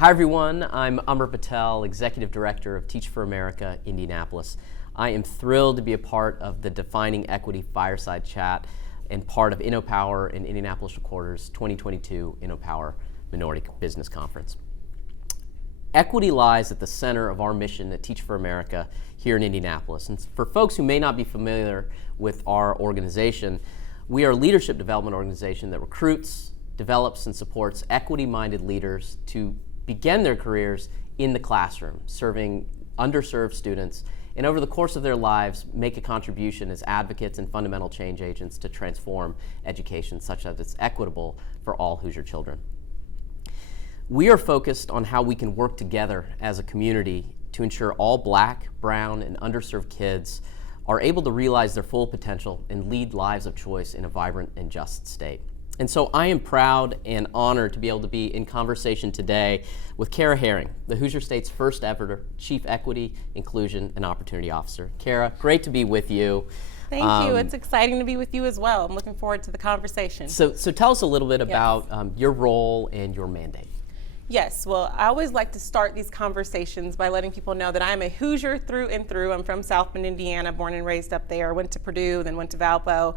Hi everyone, I'm Amr Patel, Executive Director of Teach for America, Indianapolis. I am thrilled to be a part of the Defining Equity Fireside Chat and part of InnoPower and Indianapolis Recorder's 2022 InnoPower Minority Business Conference. Equity lies at the center of our mission at Teach for America here in Indianapolis. And for folks who may not be familiar with our organization, we are a leadership development organization that recruits, develops, and supports equity-minded leaders to begin their careers in the classroom, serving underserved students, and over the course of their lives, make a contribution as advocates and fundamental change agents to transform education such that it's equitable for all Hoosier children. We are focused on how we can work together as a community to ensure all Black, brown, and underserved kids are able to realize their full potential and lead lives of choice in a vibrant and just state. And so I am proud and honored to be able to be in conversation today with Karrah Herring, the Hoosier State's first ever Chief Equity, Inclusion, and Opportunity Officer. Karrah, great to be with you. Thank you. It's exciting to be with you as well. I'm looking forward to the conversation. So tell us a little bit about your role and your mandate. Yes, well, I always like to start these conversations by letting people know that I'm a Hoosier through and through. I'm from South Bend, Indiana, born and raised up there. Went to Purdue, then went to Valpo.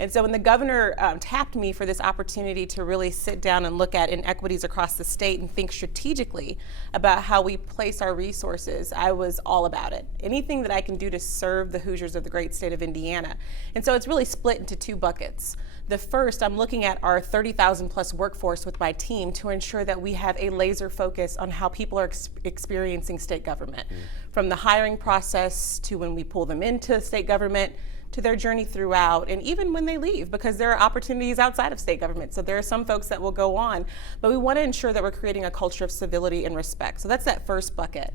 And so when the governor tapped me for this opportunity to really sit down and look at inequities across the state and think strategically about how we place our resources, I was all about it. Anything that I can do to serve the Hoosiers of the great state of Indiana. And so it's really split into two buckets. The first, I'm looking at our 30,000 plus workforce with my team to ensure that we have a laser focus on how people are experiencing state government. From the hiring process to when we pull them into state government, to their journey throughout, and even when they leave, because there are opportunities outside of state government. So there are some folks that will go on, but we want to ensure that we're creating a culture of civility and respect. So that's that first bucket.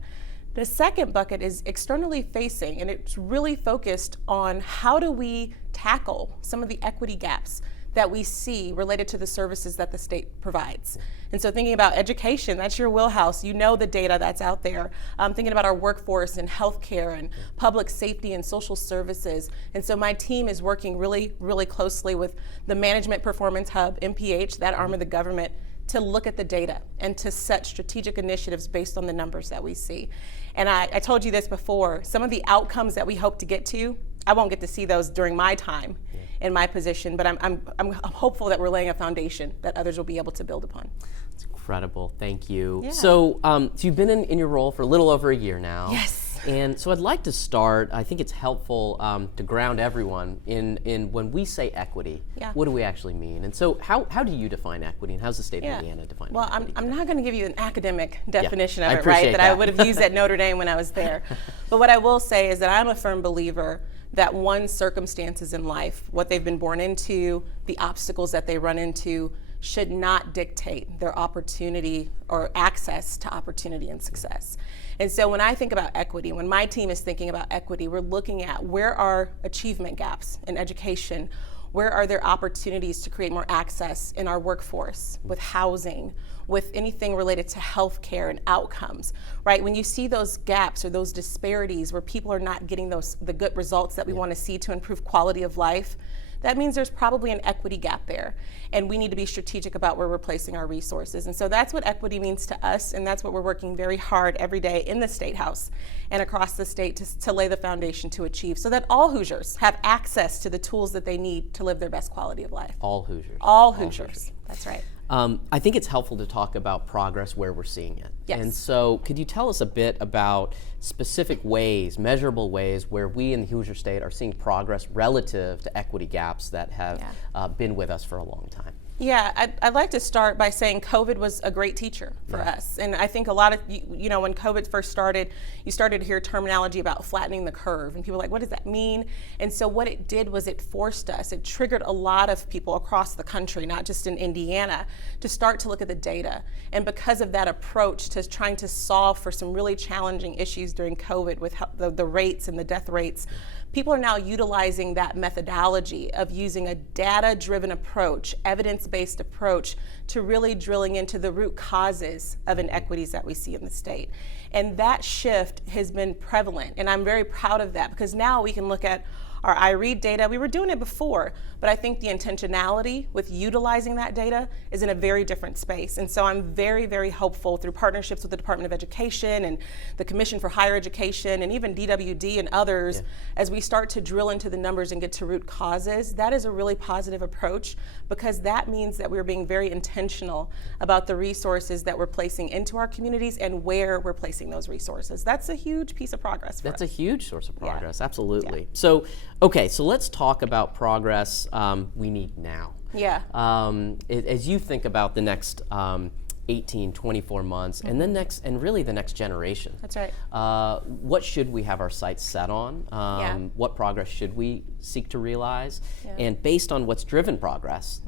The second bucket is externally facing, and it's really focused on how do we tackle some of the equity gaps that we see related to the services that the state provides. And so thinking about education, that's your wheelhouse. You know the data that's out there. Thinking about our workforce and healthcare and public safety and social services. And so my team is working really, really closely with the Management Performance Hub, MPH, that arm of the government, to look at the data and to set strategic initiatives based on the numbers that we see. And I told you this before, some of the outcomes that we hope to get to, I won't get to see those during my time in my position, but I'm hopeful that we're laying a foundation that others will be able to build upon. It's incredible, thank you. Yeah. So you've been in your role for a little over a year now. Yes. And so I'd like to start, I think it's helpful to ground everyone in when we say equity, what do we actually mean? And so how do you define equity, and how's the state of Indiana define Well, equity? I'm not going to give you an academic definition of I it, right, appreciate that I would have used at Notre Dame when I was there. But what I will say is that I'm a firm believer that one's circumstances in life, what they've been born into, the obstacles that they run into, should not dictate their opportunity or access to opportunity and success. And so when I think about equity, when my team is thinking about equity, we're looking at where are achievement gaps in education, where are there opportunities to create more access in our workforce, with housing, with anything related to healthcare and outcomes, right? When you see those gaps or those disparities where people are not getting the good results that we want to see to improve quality of life, that means there's probably an equity gap there. And we need to be strategic about where we're placing our resources. And so that's what equity means to us, and that's what we're working very hard every day in the State House and across the state to lay the foundation to achieve, so that all Hoosiers have access to the tools that they need to live their best quality of life. All Hoosiers. All Hoosiers. That's right. I think it's helpful to talk about progress where we're seeing it. Yes. And so could you tell us a bit about specific ways, measurable ways, where we in the Hoosier State are seeing progress relative to equity gaps that have been with us for a long time? Yeah, I'd like to start by saying COVID was a great teacher for us. And I think a lot of, when COVID first started, you started to hear terminology about flattening the curve. And people were like, what does that mean? And so what it did was it forced us, it triggered a lot of people across the country, not just in Indiana, to start to look at the data. And because of that approach to trying to solve for some really challenging issues during COVID with the rates and the death rates, people are now utilizing that methodology of using a data-driven approach, evidence-based approach, to really drilling into the root causes of inequities that we see in the state. And that shift has been prevalent, and I'm very proud of that, because now we can look at our iRead data. We were doing it before, but I think the intentionality with utilizing that data is in a very different space. And so I'm very, very hopeful through partnerships with the Department of Education and the Commission for Higher Education and even DWD and others, as we start to drill into the numbers and get to root causes. That is a really positive approach, because that means that we're being very intentional about the resources that we're placing into our communities and where we're placing those resources. That's a huge piece of progress for us. That's a huge source of progress, absolutely. Yeah. So, okay, so let's talk about progress we need now. Yeah. As you think about the next 18, 24 months, and then really the next generation. That's right. What should we have our sights set on? What progress should we seek to realize? And based on what's driven progress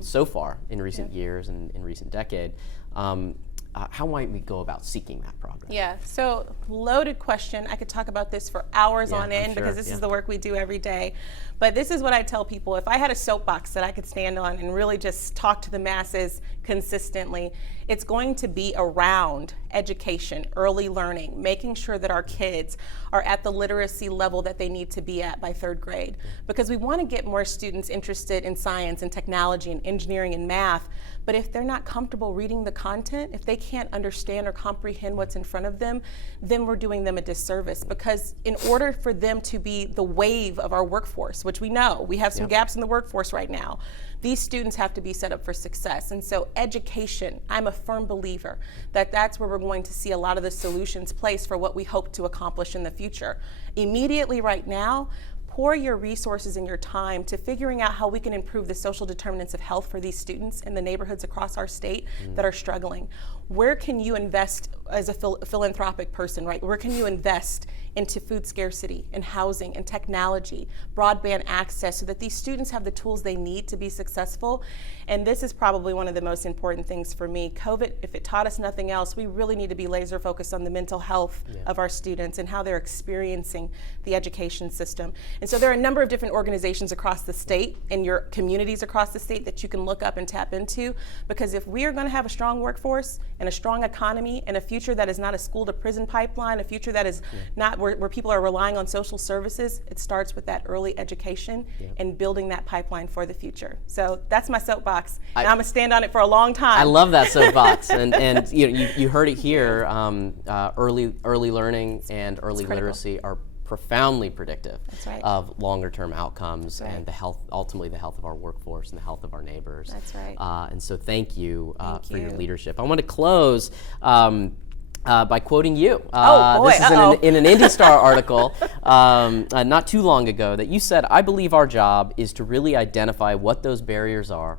so far in recent years and in recent decade, how might we go about seeking that progress? Yeah, so loaded question. I could talk about this for hours on end, because this is the work we do every day. But this is what I tell people. If I had a soapbox that I could stand on and really just talk to the masses consistently, it's going to be around education, early learning, making sure that our kids are at the literacy level that they need to be at by 3rd grade. Because we want to get more students interested in science and technology and engineering and math. But if they're not comfortable reading the content, if they can't understand or comprehend what's in front of them, then we're doing them a disservice. Because in order for them to be the wave of our workforce, which we know, we have some gaps in the workforce right now, these students have to be set up for success. And so education, I'm a firm believer that that's where we're going to see a lot of the solutions placed for what we hope to accomplish in the future. Immediately right now, pour your resources and your time to figuring out how we can improve the social determinants of health for these students in the neighborhoods across our state that are struggling. Where can you invest as a philanthropic person, right? Where can you invest into food scarcity and housing and technology, broadband access, so that these students have the tools they need to be successful? And this is probably one of the most important things for me. COVID, if it taught us nothing else, we really need to be laser focused on the mental health of our students and how they're experiencing the education system. And so there are a number of different organizations across the state and your communities across the state that you can look up and tap into, because if we are going to have a strong workforce and a strong economy and a future that is not a school to prison pipeline, a future that is not where people are relying on social services, it starts with that early education and building that pipeline for the future. So that's my soapbox, and I'm gonna stand on it for a long time. I love that soapbox, and you heard it here. Early learning and early literacy are profoundly predictive of longer-term outcomes and the health, ultimately the health of our workforce and the health of our neighbors. That's right. And so thank you for your leadership. I want to close by quoting you. This is in an IndyStar article not too long ago that you said, "I believe our job is to really identify what those barriers are,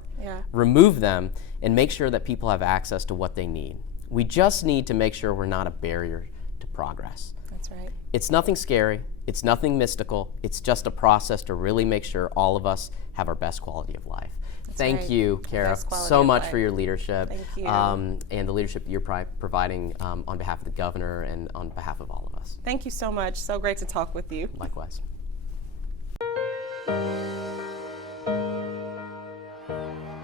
remove them, and make sure that people have access to what they need. We just need to make sure we're not a barrier to progress." That's right. It's nothing scary. It's nothing mystical. It's just a process to really make sure all of us have our best quality of life. Thank you, Karrah, so much for your leadership. Thank you. And the leadership that you're providing on behalf of the governor and on behalf of all of us. Thank you so much. So great to talk with you. Likewise.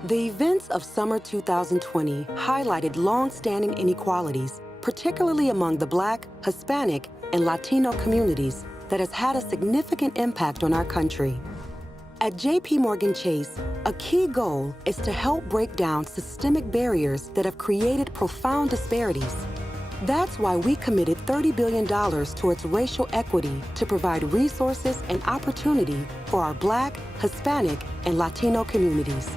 The events of summer 2020 highlighted long-standing inequalities, particularly among the Black, Hispanic, and Latino communities, that has had a significant impact on our country. At JPMorgan Chase, a key goal is to help break down systemic barriers that have created profound disparities. That's why we committed $30 billion towards racial equity to provide resources and opportunity for our Black, Hispanic, and Latino communities.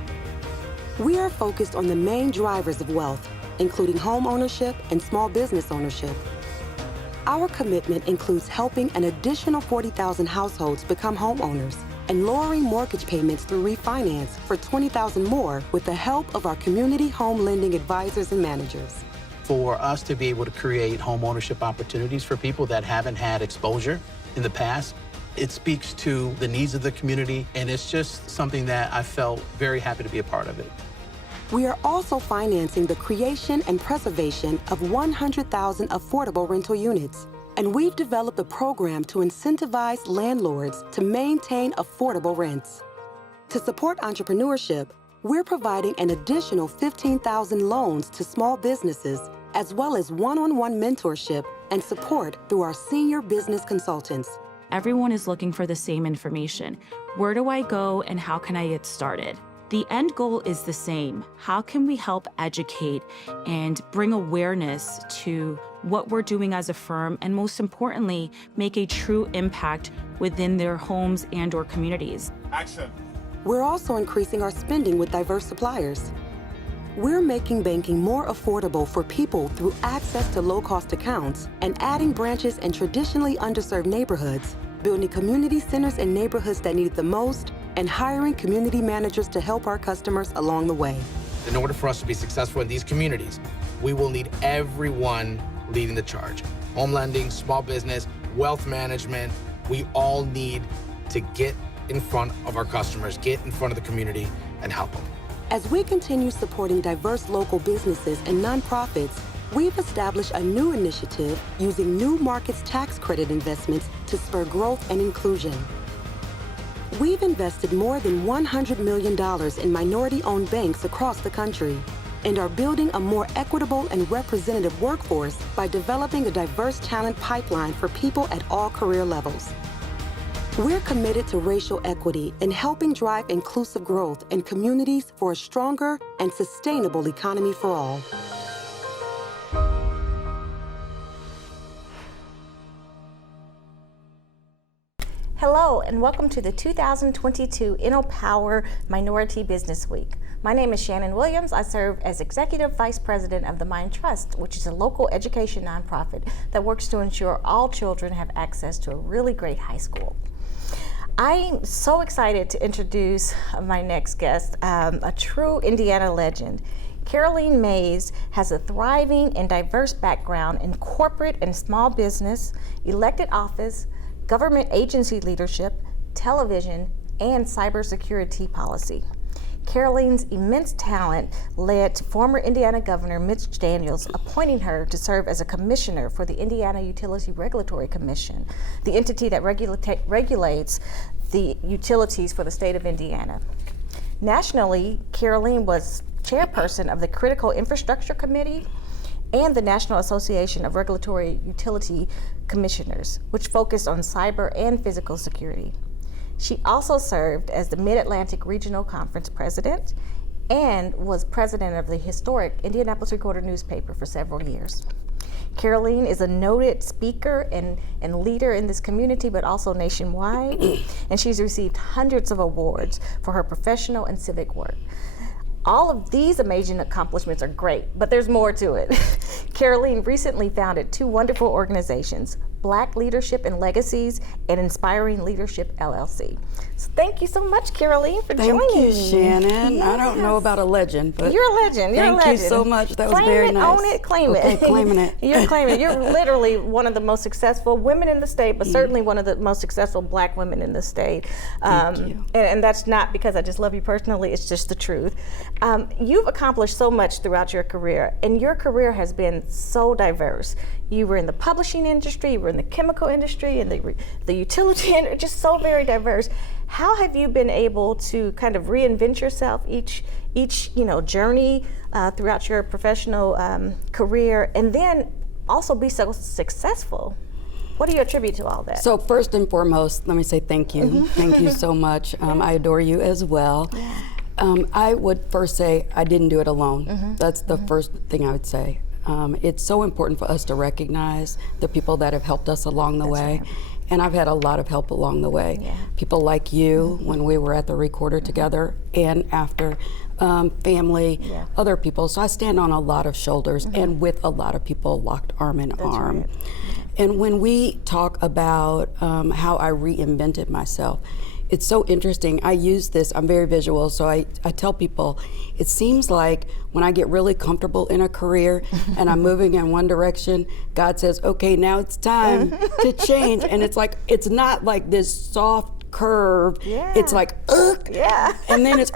We are focused on the main drivers of wealth, including home ownership and small business ownership. Our commitment includes helping an additional 40,000 households become homeowners and lowering mortgage payments through refinance for 20,000 more with the help of our community home lending advisors and managers. For us to be able to create home ownership opportunities for people that haven't had exposure in the past, it speaks to the needs of the community, and it's just something that I felt very happy to be a part of it. We are also financing the creation and preservation of 100,000 affordable rental units. And we've developed a program to incentivize landlords to maintain affordable rents. To support entrepreneurship, we're providing an additional 15,000 loans to small businesses, as well as one-on-one mentorship and support through our senior business consultants. everyone is looking for the same information. Where do I go and how can I get started? The end goal is the same. How can we help educate and bring awareness to what we're doing as a firm, and most importantly, make a true impact within their homes and/or communities? Action. We're also increasing our spending with diverse suppliers. We're making banking more affordable for people through access to low-cost accounts and adding branches in traditionally underserved neighborhoods, building community centers in neighborhoods that need it the most, and hiring community managers to help our customers along the way. In order for us to be successful in these communities, we will need everyone leading the charge. Home lending, small business, wealth management, we all need to get in front of our customers, get in front of the community, and help them. As we continue supporting diverse local businesses and nonprofits, we've established a new initiative using New Markets tax credit investments to spur growth and inclusion. We've invested more than $100 million in minority-owned banks across the country and are building a more equitable and representative workforce by developing a diverse talent pipeline for people at all career levels. We're committed to racial equity and helping drive inclusive growth in communities for a stronger and sustainable economy for all. Hello, and welcome to the 2022 InnoPower Minority Business Week. My name is Shanon Williams. I serve as Executive Vice President of the Mind Trust, which is a local education nonprofit that works to ensure all children have access to a really great high school. I'm so excited to introduce my next guest, a true Indiana legend. Caroline Mays has a thriving and diverse background in corporate and small business, elected office, government agency leadership, television, and cybersecurity policy. Caroline's immense talent led to former Indiana Governor Mitch Daniels appointing her to serve as a commissioner for the Indiana Utility Regulatory Commission, the entity that regulates the utilities for the state of Indiana. Nationally, Caroline was chairperson of the Critical Infrastructure Committee and the National Association of Regulatory Utility Commissioners, which focused on cyber and physical security. She also served as the Mid-Atlantic Regional Conference president and was president of the historic Indianapolis Recorder newspaper for several years. Caroline is a noted speaker and leader in this community, but also nationwide, and she's received hundreds of awards for her professional and civic work. All of these amazing accomplishments are great, but there's more to it. Caroline recently founded two wonderful organizations, Black Leadership and Legacies and Inspiring Leadership LLC. So thank you so much, Caroline, for joining me. Thank you, Shannon. Yes. I don't know about a legend, but you're a legend. You're a legend. Thank you so much. That was claim very it, nice. Own it, claim okay, it. Claiming it. You're claiming it. You're literally one of the most successful women in the state, but certainly one of the most successful Black women in the state. Thank you. And that's not because I just love you personally, it's just the truth. You've accomplished so much throughout your career, and your career has been so diverse. You were in the publishing industry, you were in the chemical industry, and the utility industry, just so very diverse. How have you been able to kind of reinvent yourself each journey throughout your professional career, and then also be so successful? What do you attribute to all that? So first and foremost, let me say thank you. Mm-hmm. Thank you so much. I adore you as well. Yeah. I would first say I didn't do it alone. Mm-hmm. That's the first thing I would say. It's so important for us to recognize the people that have helped us along the way. Right. And I've had a lot of help along the way. Yeah. People like you, when we were at the Recorder together, and after, family, other people. So I stand on a lot of shoulders and with a lot of people locked arm in arm. Right. And when we talk about how I reinvented myself, it's so interesting. I use this, I'm very visual, so I tell people, it seems like when I get really comfortable in a career and I'm moving in one direction, God says, okay, now it's time to change. And it's like, it's not like this soft curve. Yeah. It's like, and then it's,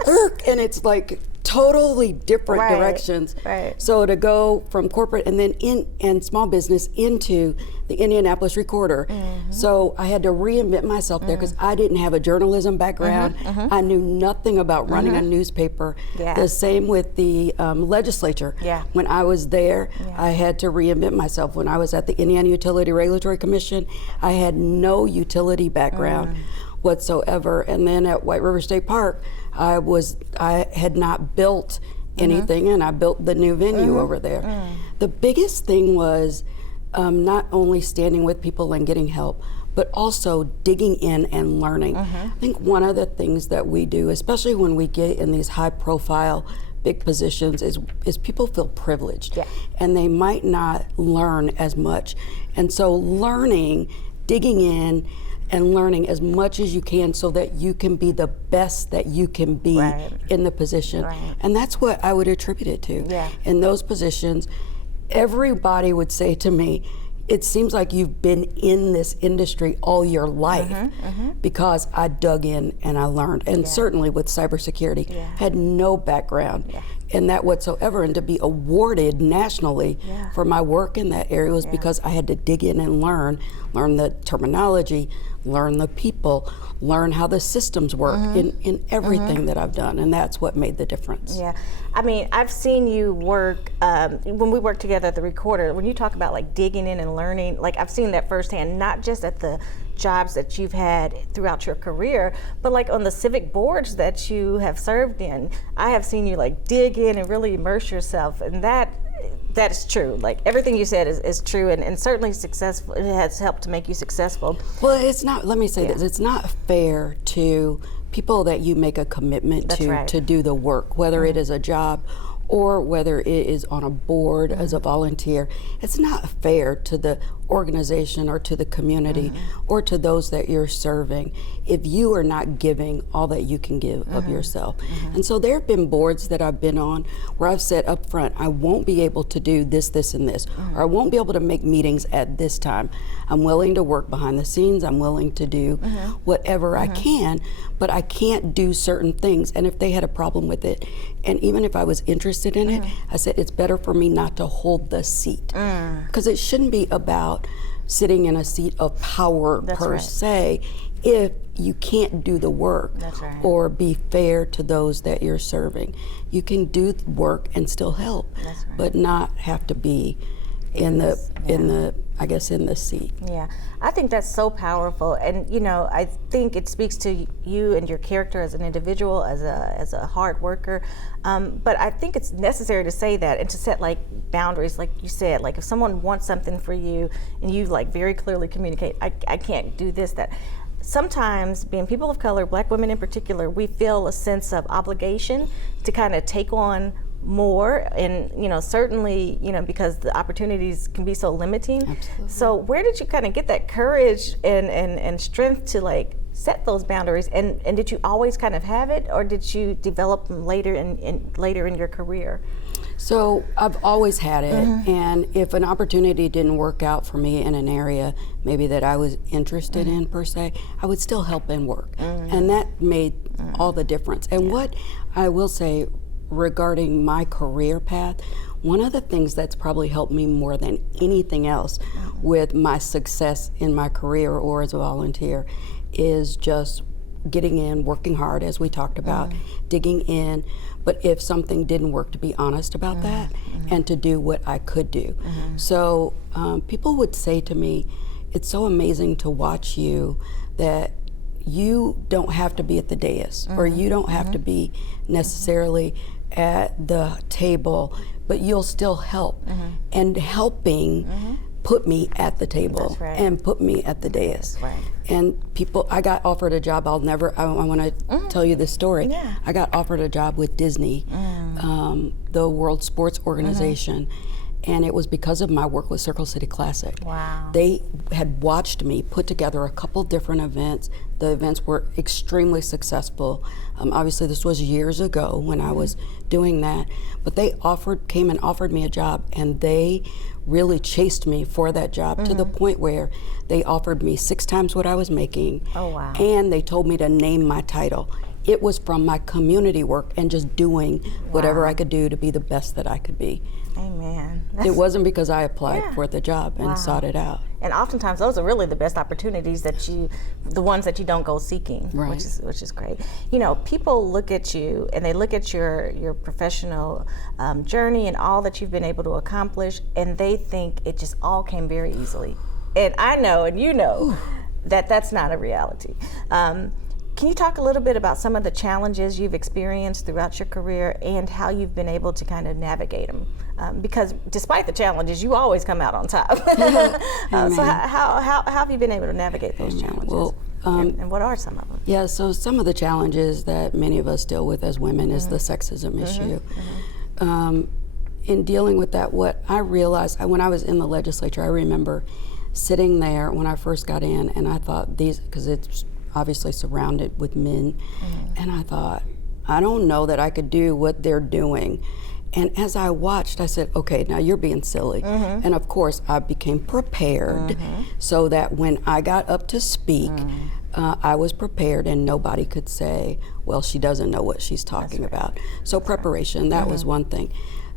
and it's like, totally different Right, directions. right. So to go from corporate and then and small business into the Indianapolis Recorder. So I had to reinvent myself there because I didn't have a journalism background. I knew nothing about running a newspaper. Yeah. The same with the legislature. Yeah. When I was there, I had to reinvent myself. When I was at the Indiana Utility Regulatory Commission, I had no utility background whatsoever. And then at White River State Park, I had not built anything, and I built the new venue over there. The biggest thing was not only standing with people and getting help, but also digging in and learning. I think one of the things that we do, especially when we get in these high profile big positions, is people feel privileged, and they might not learn as much. And so learning, digging in, and learning as much as you can so that you can be the best that you can be in the position. And that's what I would attribute it to. In those positions, everybody would say to me, it seems like you've been in this industry all your life, because I dug in and I learned. And certainly with cybersecurity, had no background in that whatsoever. And to be awarded nationally for my work in that area was because I had to dig in and learn the terminology, learn the people, learn how the systems work in everything that I've done. And that's what made the difference. Yeah, I mean, I've seen you work, when we worked together at the Recorder, when you talk about like digging in and learning, like I've seen that firsthand, not just at the jobs that you've had throughout your career, but like on the civic boards that you have served in. I have seen you like dig in and really immerse yourself, and that is true. Like everything you said is true, and certainly successful. It has helped to make you successful. Well, it's not, let me say this, it's not fair to people that you make a commitment to do the work, whether it is a job or whether it is on a board as a volunteer. It's not fair to the organization or to the community or to those that you're serving if you are not giving all that you can give of yourself. And so there have been boards that I've been on where I've said up front, I won't be able to do this, this, and this, or I won't be able to make meetings at this time. I'm willing to work behind the scenes, I'm willing to do whatever I can, but I can't do certain things. And if they had a problem with it, and even if I was interested in it, I said it's better for me not to hold the seat. Because it shouldn't be about sitting in a seat of power per se if you can't do the work or be fair to those that you're serving. You can do the work and still help, but not have to be in the I guess in the seat. Yeah, I think that's so powerful, and you know, I think it speaks to you and your character as an individual, as a hard worker. But I think it's necessary to say that and to set like boundaries, like you said. Like if someone wants something for you, and you like very clearly communicate, I can't do this, that. Sometimes, being people of color, Black women in particular, we feel a sense of obligation to kind of take on more, and you know, certainly, you know, because the opportunities can be so limiting. Absolutely. So where did you kind of get that courage and strength to like set those boundaries, and did you always kind of have it, or did you develop them later in your career? So I've always had it, and if an opportunity didn't work out for me in an area maybe that I was interested in per se, I would still help and work, and that made all the difference. And what I will say regarding my career path, one of the things that's probably helped me more than anything else with my success in my career or as a volunteer is just getting in, working hard, as we talked about, digging in, but if something didn't work, to be honest about that and to do what I could do. So people would say to me, it's so amazing to watch you that you don't have to be at the dais or you don't have to be necessarily at the table, but you'll still help. And helping put me at the table and put me at the dais. And people, I got offered a job, I want to tell you this story. I got offered a job with Disney, the World Sports Organization, and it was because of my work with Circle City Classic. Wow. They had watched me put together a couple different events. The events were extremely successful. Obviously this was years ago when I was doing that, but they came and offered me a job, and they really chased me for that job to the point where they offered me 6 times what I was making. Oh, wow. And they told me to name my title. it was from my community work and just doing whatever I could do to be the best that I could be. Amen. It wasn't because I applied for the job and sought it out. And oftentimes those are really the best opportunities the ones that you don't go seeking, which is great. You know, people look at you and they look at your professional journey and all that you've been able to accomplish, and they think it just all came very easily. And I know, and you know, that that's not a reality. Can you talk a little bit about some of the challenges you've experienced throughout your career and how you've been able to kind of navigate them? Because despite the challenges, you always come out on top. So how have you been able to navigate those challenges? Well, and what are some of them? Yeah, so some of the challenges that many of us deal with as women is the sexism issue. In dealing with that, what I realized when I was in the legislature, I remember sitting there when I first got in, and I thought because it's obviously surrounded with men, and I thought, I don't know that I could do what they're doing. And as I watched, I said, okay, now you're being silly. And of course, I became prepared so that when I got up to speak, I was prepared and nobody could say, well, she doesn't know what she's talking about. So preparation, that was one thing.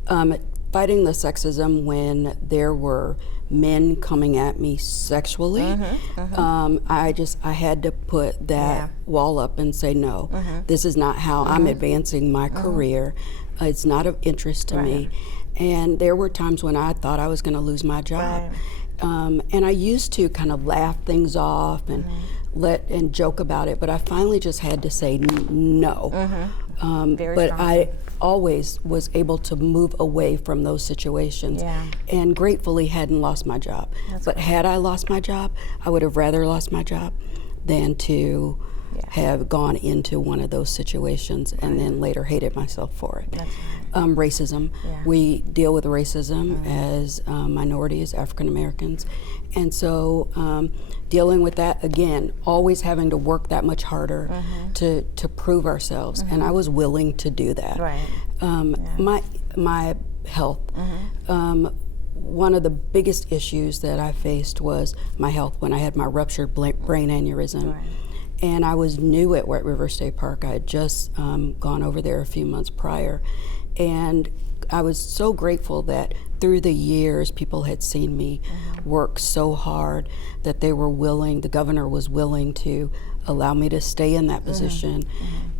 Fighting the sexism when there were men coming at me sexually, I had to put that wall up and say, no, this is not how I'm advancing my career. It's not of interest to me. And there were times when I thought I was going to lose my job. And I used to kind of laugh things off and joke about it, but I finally just had to say no. But I always was able to move away from those situations and gratefully hadn't lost my job. But had I lost my job, I would have rather lost my job than to have gone into one of those situations and then later hated myself for it. Racism. We deal with racism as minorities, African Americans. And so dealing with that, again, always having to work that much harder to prove ourselves. And I was willing to do that. My health. One of the biggest issues that I faced was my health when I had my ruptured brain aneurysm. And I was new at White River State Park. I had just gone over there a few months prior. And I was so grateful that through the years, people had seen me work so hard that they were willing, the governor was willing to allow me to stay in that position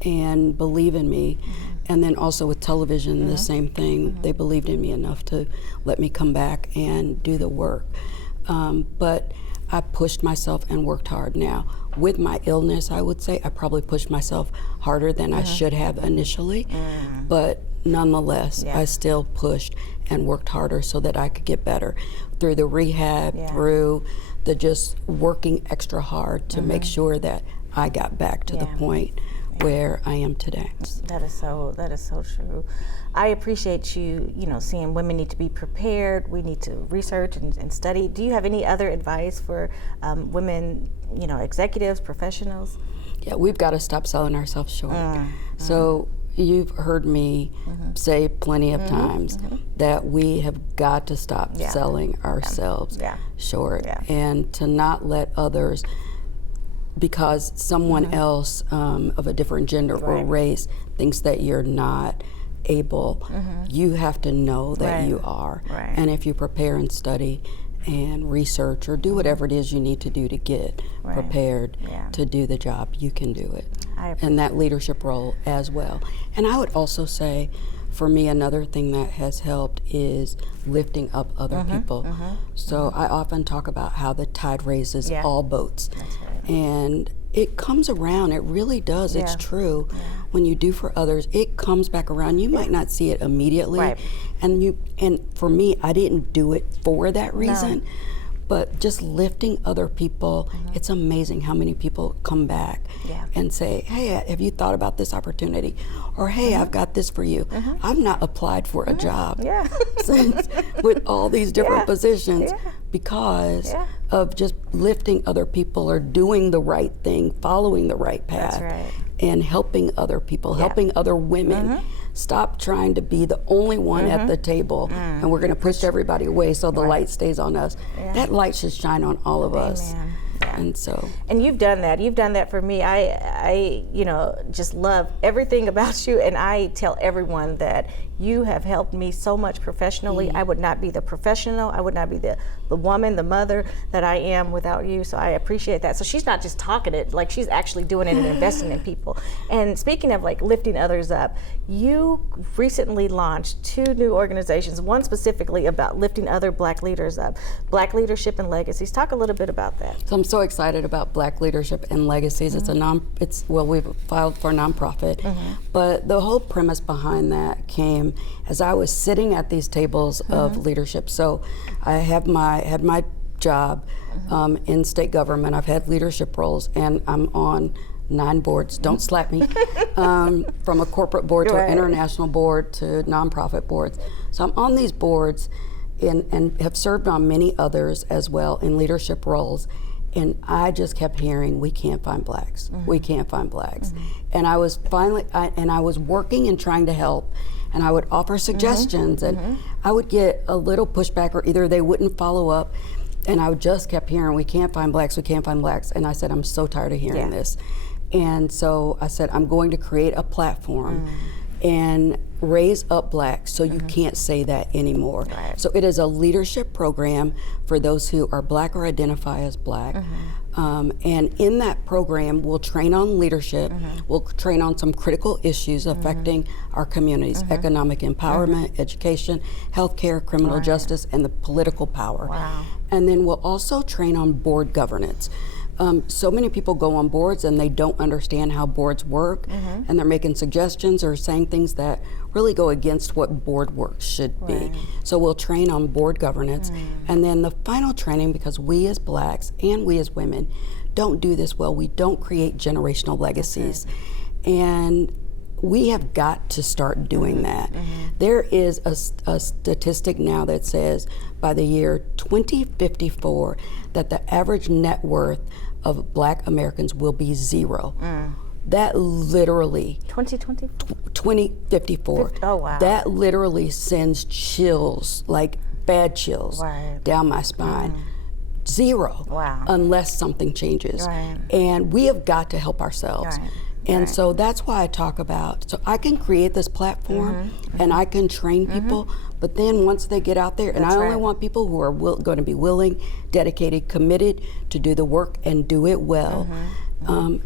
and believe in me. And then also with television, the same thing. They believed in me enough to let me come back and do the work. But I pushed myself and worked hard. Now, with my illness, I would say I probably pushed myself harder than I should have initially, but nonetheless, I still pushed and worked harder so that I could get better through the rehab, through the just working extra hard to make sure that I got back to the point where I am today. That is so true. I appreciate you seeing women need to be prepared. We need to research and study. Do you have any other advice for women, executives, professionals? Yeah, we've got to stop selling ourselves short. So you've heard me say plenty of times that we have got to stop selling ourselves short and to not let others, because someone else of a different gender or race thinks that you're not able, you have to know that you are. And if you prepare and study and research or do whatever it is you need to do to get prepared to do the job, you can do it. And that leadership role as well. And I would also say, for me, another thing that has helped is lifting up other people. So I often talk about how the tide raises all boats. And it comes around, it really does, it's true. When you do for others, it comes back around. You might not see it immediately. And for me, I didn't do it for that reason. But just lifting other people, it's amazing how many people come back and say, hey, have you thought about this opportunity? Or hey, I've got this for you. I've not applied for a job since, with all these different positions because of just lifting other people or doing the right thing, following the right path, and helping other people, helping other women. Stop trying to be the only one at the table and we're going to push everybody away so the light stays on us. That light should shine on all of us. Yeah. And so. And you've done that. You've done that for me. I just love everything about you, and I tell everyone that you have helped me so much professionally. I would not be the professional, I would not be the woman, the mother that I am without you, so I appreciate that. So she's not just talking it, like she's actually doing it and investing in people. And speaking of like lifting others up, you recently launched 2 new organizations, one specifically about lifting other Black leaders up, Black Leadership and Legacies. Talk a little bit about that. So I'm so excited about Black Leadership and Legacies. We've filed for a nonprofit, but the whole premise behind that came as I was sitting at these tables of leadership. So I had my job in state government. I've had leadership roles, and I'm on 9 boards. Don't slap me. From a corporate board to an international board to nonprofit boards. So I'm on these boards and have served on many others as well in leadership roles. And I just kept hearing, we can't find Blacks. We can't find Blacks. And I was I was working and trying to help, and I would offer suggestions, and I would get a little pushback, or either they wouldn't follow up, and I just kept hearing, we can't find Blacks, we can't find Blacks. And I said, I'm so tired of hearing this. And so I said, I'm going to create a platform and raise up Blacks so you can't say that anymore. So it is a leadership program for those who are Black or identify as Black. And in that program, we'll train on leadership, we'll train on some critical issues affecting our communities, economic empowerment, education, healthcare, criminal justice, and the political power. And then we'll also train on board governance. So many people go on boards and they don't understand how boards work, and they're making suggestions or saying things that really go against what board work should be. So we'll train on board governance, and then the final training, because we as Blacks and we as women don't do this well, we don't create generational legacies. And we have got to start doing that. There is a statistic now that says by the year 2054 that the average net worth of Black Americans will be 0. That literally 2054. Oh wow. That literally sends chills, like bad chills, down my spine. 0. Wow. Unless something changes. And we have got to help ourselves. And so that's why I talk about, so I can create this platform and I can train people, but then once they get out there, and I only want people who are going to be willing, dedicated, committed to do the work and do it well.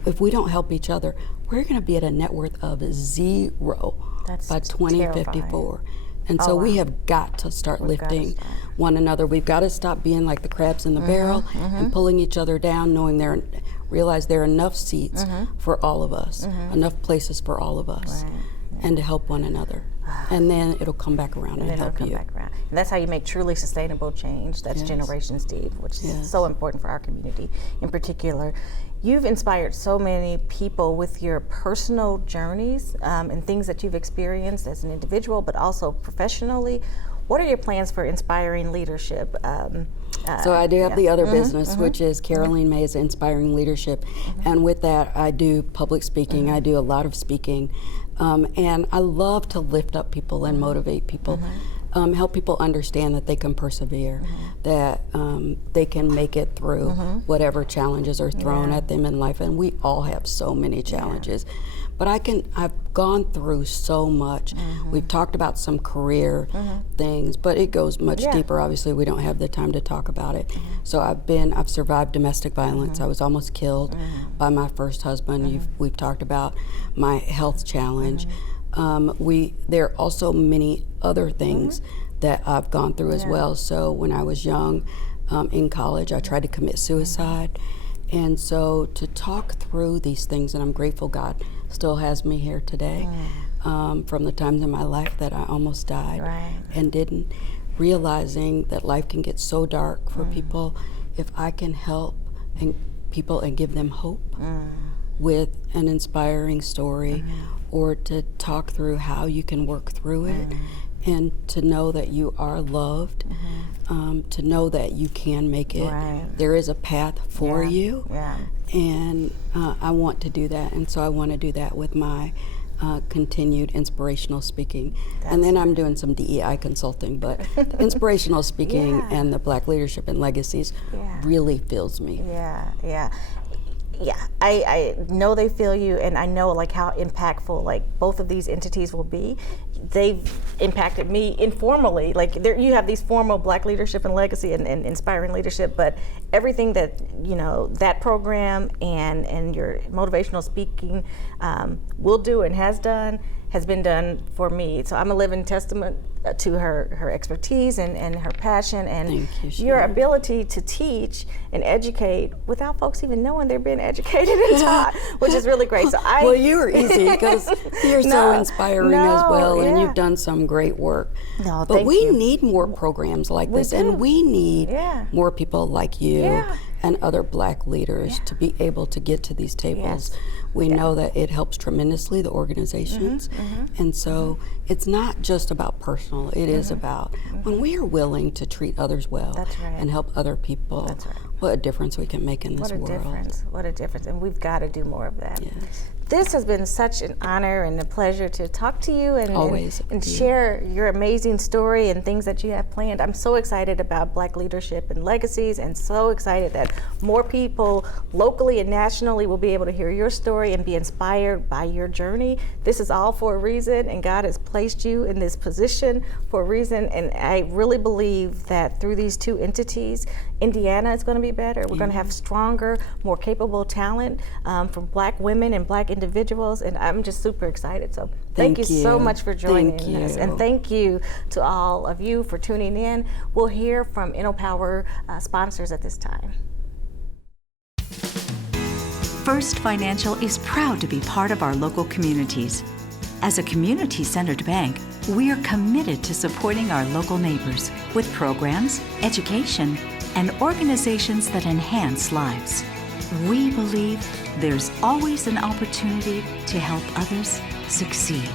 If we don't help each other, we're going to be at a net worth of 0 by 2054. And so we have got to start lifting one another. We've got to stop being like the crabs in the barrel and pulling each other down, knowing realize there are enough seats for all of us, enough places for all of us, and to help one another. And then it'll come back around and help you. And that's how you make truly sustainable change. That's generations deep, which is so important for our community in particular. You've inspired so many people with your personal journeys and things that you've experienced as an individual, but also professionally. What are your plans for inspiring leadership? So I do have the other business, which is Caroline May's Inspiring Leadership. And with that, I do public speaking. I do a lot of speaking. And I love to lift up people and motivate people. Help people understand that they can persevere, that they can make it through whatever challenges are thrown at them in life. And we all have so many challenges. But I've gone through so much. We've talked about some career things, but it goes much deeper. Obviously, we don't have the time to talk about it. So I've survived domestic violence. I was almost killed by my first husband. We've talked about my health challenge. There are also many other things that I've gone through as well. So when I was young, in college, I tried to commit suicide. And so to talk through these things, and I'm grateful God still has me here today, from the times in my life that I almost died and didn't, realizing that life can get so dark for people. If I can help people and give them hope with an inspiring story, or to talk through how you can work through it, and to know that you are loved, to know that you can make it. There is a path for you, and I want to do that, and so I want to do that with my continued inspirational speaking. And then I'm doing some DEI consulting, but the inspirational speaking and the Black leadership and legacies really fills me. Yeah, I know they feel you, and I know like how impactful like both of these entities will be. They've impacted me informally. Like you have these formal Black leadership and legacy and inspiring leadership, but everything that that program and your motivational speaking will do and has been done for me. So I'm a living testament to her expertise and her passion and your ability to teach and educate without folks even knowing they're being educated and taught, which is really great. So well, you are easy because you're so inspiring as well, and you've done some great work. But we need more programs like this, and we need more people like you and other Black leaders to be able to get to these tables. We know that it helps tremendously the organizations, and so it's not just about personal, it is about when we are willing to treat others well and help other people, what a difference we can make in this world. What a difference, and we've got to do more of that. This has been such an honor and a pleasure to talk to you and share your amazing story and things that you have planned. I'm so excited about Black leadership and legacies, and so excited that more people locally and nationally will be able to hear your story and be inspired by your journey. This is all for a reason, and God has placed you in this position for a reason, and I really believe that through these two entities, Indiana is going to be better. We're going to have stronger, more capable talent from Black women and Black individuals, and I'm just super excited. So thank you so much for joining us, and thank you to all of you for tuning in. We'll hear from InnoPower sponsors at this time. First Financial is proud to be part of our local communities. As a community-centered bank, we are committed to supporting our local neighbors with programs, education, and organizations that enhance lives. We believe there's always an opportunity to help others succeed.